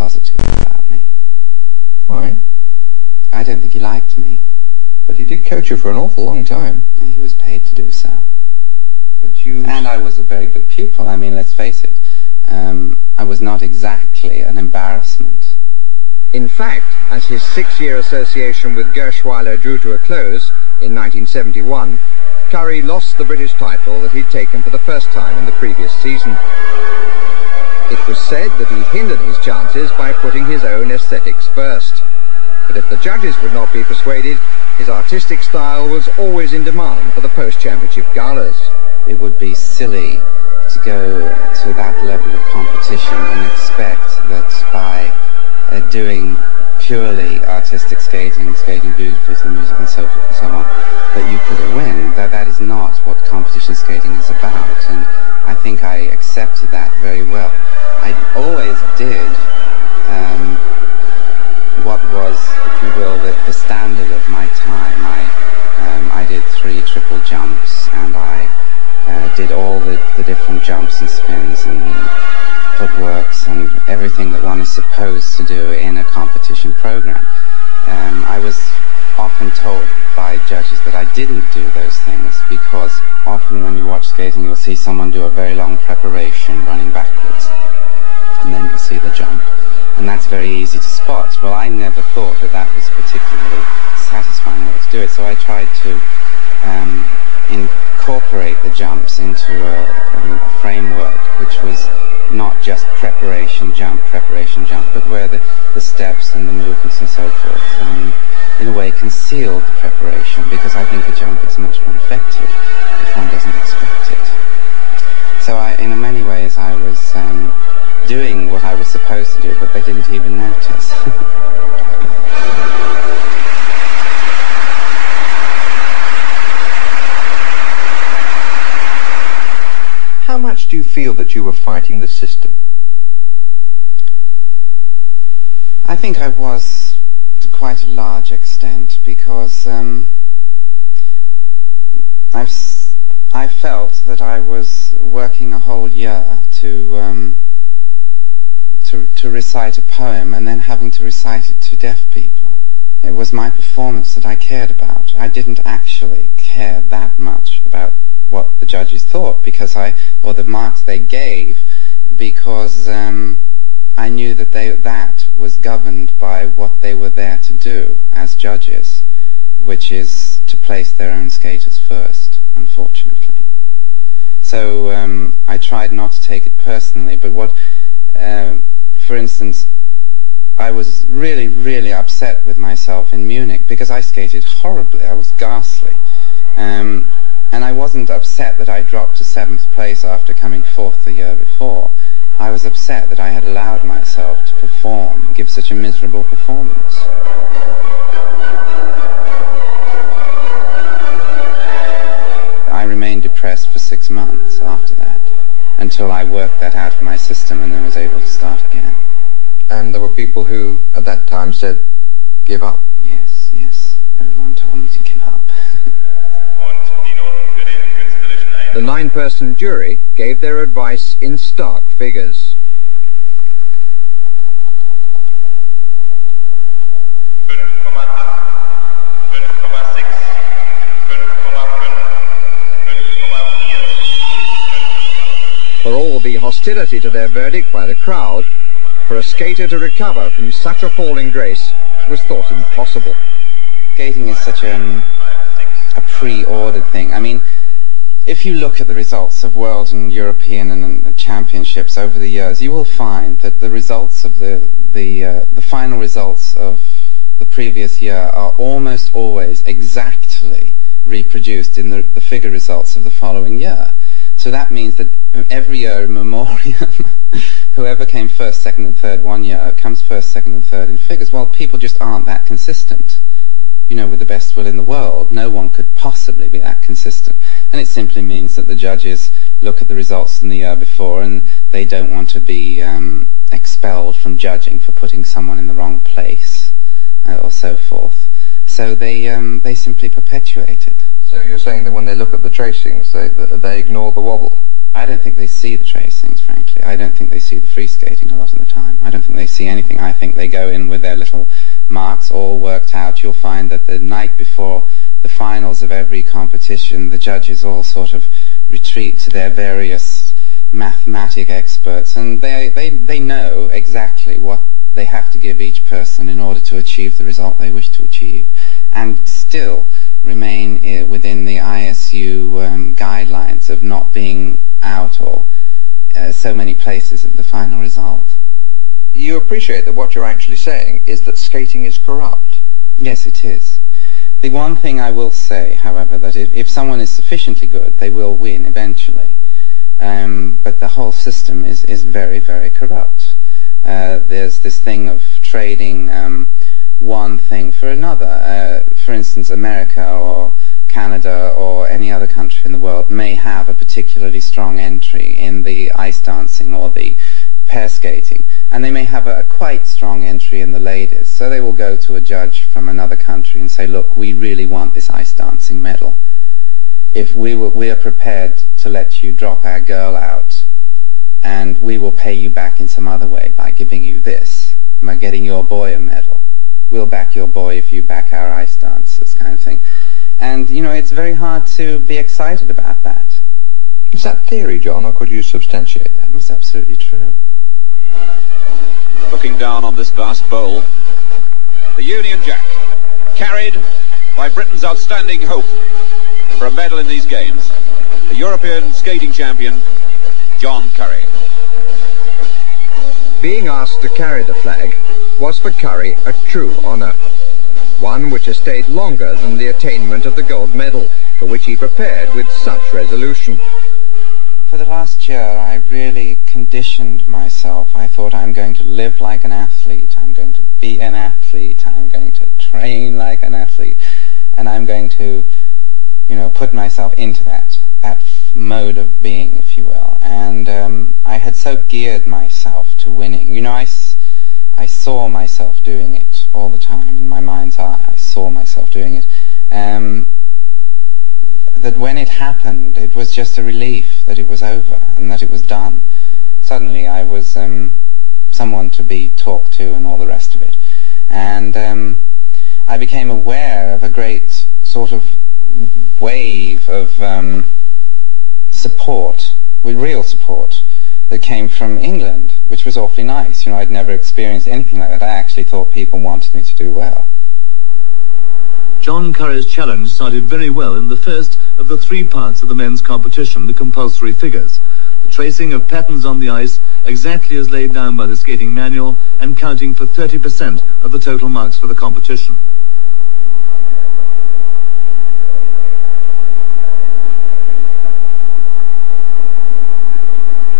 positive about me. Why? I don't think he liked me. But he did coach you for an awful long time. He was paid to do so. But you... And I was a very good pupil. I mean, let's face it. I was not exactly an embarrassment. In fact, as his 6-year association with Gershweiler drew to a close in 1971, Curry lost the British title that he'd taken for the first time in the previous season. It was said that he hindered his chances by putting his own aesthetics first. But if the judges would not be persuaded, his artistic style was always in demand for the post-championship galas. It would be silly to go to that level of competition and expect that by doing purely artistic skating beautifully to the music and so forth and so on, that you could win. That is not what competition skating is about, and I think I accepted that very well. I always did what was, if you will, the standard of my time. I did 3 triple jumps, and I did all the different jumps and spins and footworks and everything that one is supposed to do in a competition program. I was often told by judges that I didn't do those things because often when you watch skating you'll see someone do a very long preparation running backwards and then you'll see the jump, and that's very easy to spot. Well, I never thought that was a particularly satisfying way to do it, so I tried to incorporate the jumps into a framework which was not just preparation jump, but where the steps and the movements and so forth in a way concealed the preparation, because I think a jump is much more effective if one doesn't expect it. So in many ways I was doing what I was supposed to do, but they didn't even notice. How much do you feel that you were fighting the system? I think I was to quite a large extent, because I felt that I was working a whole year to recite a poem and then having to recite it to deaf people. It was my performance that I cared about. I didn't actually care that much about what the judges thought, or the marks they gave, because I knew that that was governed by what they were there to do as judges, which is to place their own skaters first, unfortunately. So I tried not to take it personally, but for instance, I was really, really upset with myself in Munich because I skated horribly. I was ghastly. And I wasn't upset that I dropped to 7th place after coming 4th the year before. I was upset that I had allowed myself to give such a miserable performance. I remained depressed for 6 months after that, until I worked that out of my system and then was able to start again. And there were people who, at that time, said, give up. Yes. Everyone told me to give up. The 9-person jury gave their advice in stark figures. For all the hostility to their verdict by the crowd, for a skater to recover from such a fall in grace was thought impossible. Skating is such a pre-ordered thing. I mean, if you look at the results of world and European and championships over the years, you will find that the results of the final results of the previous year are almost always exactly reproduced in the figure results of the following year. So that means that every year in memoriam, whoever came first, second and third one year comes first, second and third in figures. Well, people just aren't that consistent. You know, with the best will in the world, no one could possibly be that consistent. And it simply means that the judges look at the results from the year before and they don't want to be expelled from judging for putting someone in the wrong place or so forth. So they simply perpetuate it. So you're saying that when they look at the tracings, they ignore the wobble? I don't think they see the tracings, frankly. I don't think they see the free skating a lot of the time. I don't think they see anything. I think they go in with their little marks all worked out. You'll find that the night before the finals of every competition, the judges all sort of retreat to their various mathematic experts, and they know exactly what they have to give each person in order to achieve the result they wish to achieve, and still remain within the ISU guidelines of not being out or so many places at the final result. You appreciate that what you're actually saying is that skating is corrupt? Yes, it is. The one thing I will say, however, that if someone is sufficiently good, they will win eventually. But the whole system is very, very corrupt. There's this thing of trading one thing for another. For instance, America or Canada or any other country in the world may have a particularly strong entry in the ice dancing or the pair skating, and they may have a quite strong entry in the ladies. So they will go to a judge from another country and say, look, we really want this ice dancing medal. If we are prepared to let you drop our girl out, and we will pay you back in some other way by giving you this, by getting your boy a medal. We'll back your boy if you back our ice dancers, kind of thing. And, you know, it's very hard to be excited about that. Is that theory, John, or could you substantiate that? It's absolutely true. Looking down on this vast bowl, the Union Jack, carried by Britain's outstanding hope for a medal in these games, the European skating champion, John Curry. Being asked to carry the flag was for Curry a true honour, one which has stayed longer than the attainment of the gold medal, for which he prepared with such resolution. For the last year, I really conditioned myself. I thought, I'm going to live like an athlete, I'm going to be an athlete, I'm going to train like an athlete, and I'm going to, you know, put myself into that mode of being, if you will. And I had so geared myself to winning. You know, I saw myself doing it all the time in my mind's eye. I saw myself doing it. That when it happened, it was just a relief that it was over and that it was done. Suddenly I was someone to be talked to and all the rest of it. And I became aware of a great sort of wave of support, with real support, that came from England, which was awfully nice. You know, I'd never experienced anything like that. I actually thought people wanted me to do well. John Curry's challenge started very well in the first of the three parts of the men's competition, the compulsory figures. The tracing of patterns on the ice exactly as laid down by the skating manual and counting for 30% of the total marks for the competition.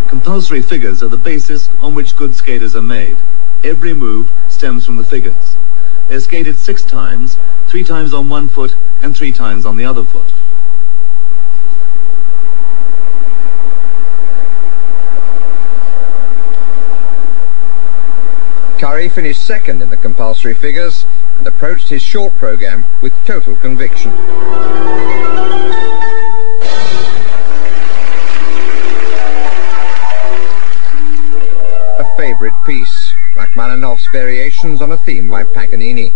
Compulsory figures are the basis on which good skaters are made. Every move stems from the figures. They're skated 6 times, 3 times on one foot and 3 times on the other foot. Curry finished second in the compulsory figures and approached his short program with total conviction. A favourite piece, Rachmaninoff's Variations on a Theme by Paganini.